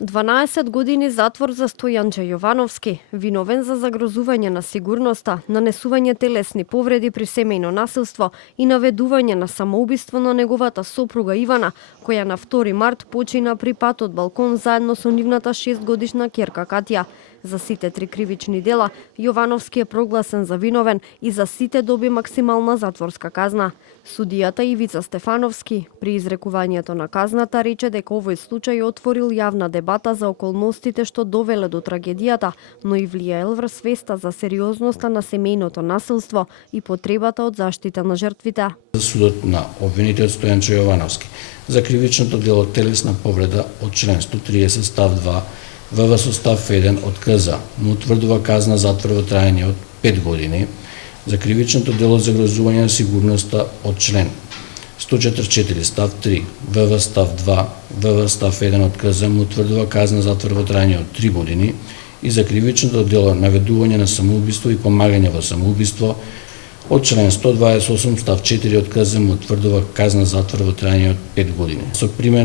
12 години затвор за Стојанче Јовановски, виновен за загрозување на сигурноста, нанесување телесни повреди при семејно насилство и наведување на самоубиство на неговата сопруга Ивана, која на 2 март почина при пат од балкон заедно со нивната 6-годишна ќерка Катја. За сите 3 кривични дела, Јовановски е прогласен за виновен и за сите доби максимална затворска казна. Судијата Ивица Стефановски при изрекувањето на казната рече дека овој случај отворил јавна дебата за околностите што довеле до трагедијата, но и влијаел врз свеста за сериозноста на семејното насилство и потребата од заштита на жртвите. Судот на обвинител Стојанче Јовановски за кривичното дело телесна повреда од член 130 став 2 ВВ со став 1 од КЗ му утврдува казна затвор во траење од 5 години, за кривичното дело загрозување на сигурноста од член 144 став 3 ВВ став 2 ВВ став 1 од КЗ му утврдува казна затвор во траење од 3 години и за кривичното дело наведување на самоубиство и помагање во самоубиство од член 128 став 4 од КЗ му утврдува казна затвор во траење од 5 години. Со пример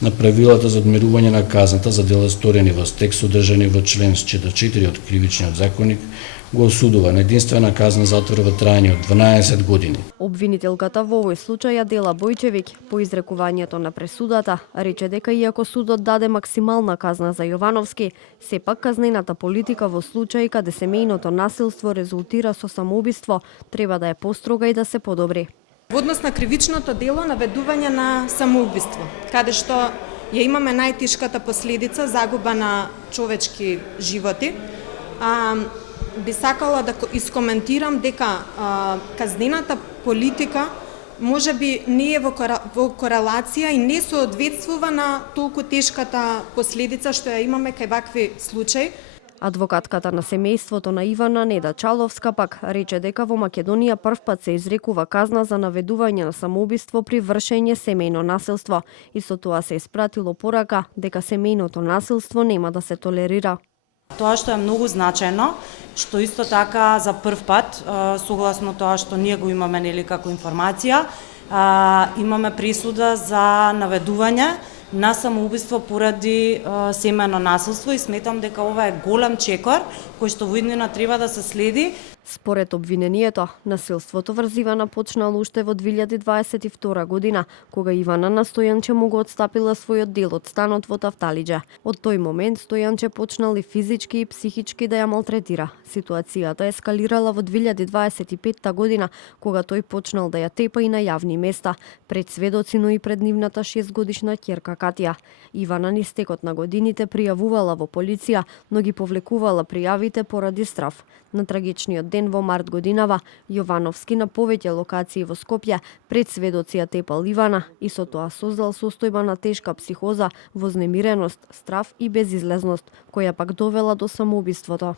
на правилата за одмерување на казната за дела сторени во стекст содржани во член 44 од Кривичниот законник, го осудува на единствена казна затвор во траење од 12 години. Обвинителката во овој случај Адела Бојчевиќ по изрекувањето на пресудата рече дека иако судот даде максимална казна за Јовановски, сепак казнената политика во случаи каде семејното насилство резултира со самоубиство треба да е построга и да се подобри. Во однос на кривичното дело наведување на самоубиство, каде што ја имаме најтешката последица загуба на човечки животи, би сакала да искоментирам дека казнената политика можеби не е во корелација и не соодветствува на толку тешката последица што ја имаме кај вакви случаи. Адвокатката на семејството на Ивана Неда Чаловска пак рече дека во Македонија првпат се изрекува казна за наведување на самоубиство при вршење семејно насилство и со тоа се испратило порака дека семејното насилство нема да се толерира. Тоа што е многу значајно, што исто така за првпат, согласно тоа што ние го имаме како информација, имаме присуда за наведување на самоубиство поради семејно насилство и сметам дека ова е голем чекор кој што во иднина треба да се следи. Според обвинението, насилството врз Ивана почнало уште во 2022 година, кога Ивана на Стојанче му го отстапила својот дел од станот во Тафталиџа. Од тој момент Стојанче почнал и физички и психички да ја малтретира. Ситуацијата ескалирала во 2025 година, кога тој почнал да ја тепа и на јавни места, пред сведоци, но и пред нивната 6-годишна ќерка Катја. Ивана низ текот на годините пријавувала во полиција, но ги повлекувала пријавите поради страв. На трагичниот ден во март годинава, Јовановски на повеќе локации во Скопје пред сведоци ја тепал Ивана и со тоа создал состојба на тешка психоза, вознемиреност, страв и безизлезност, која пак довела до самоубиството.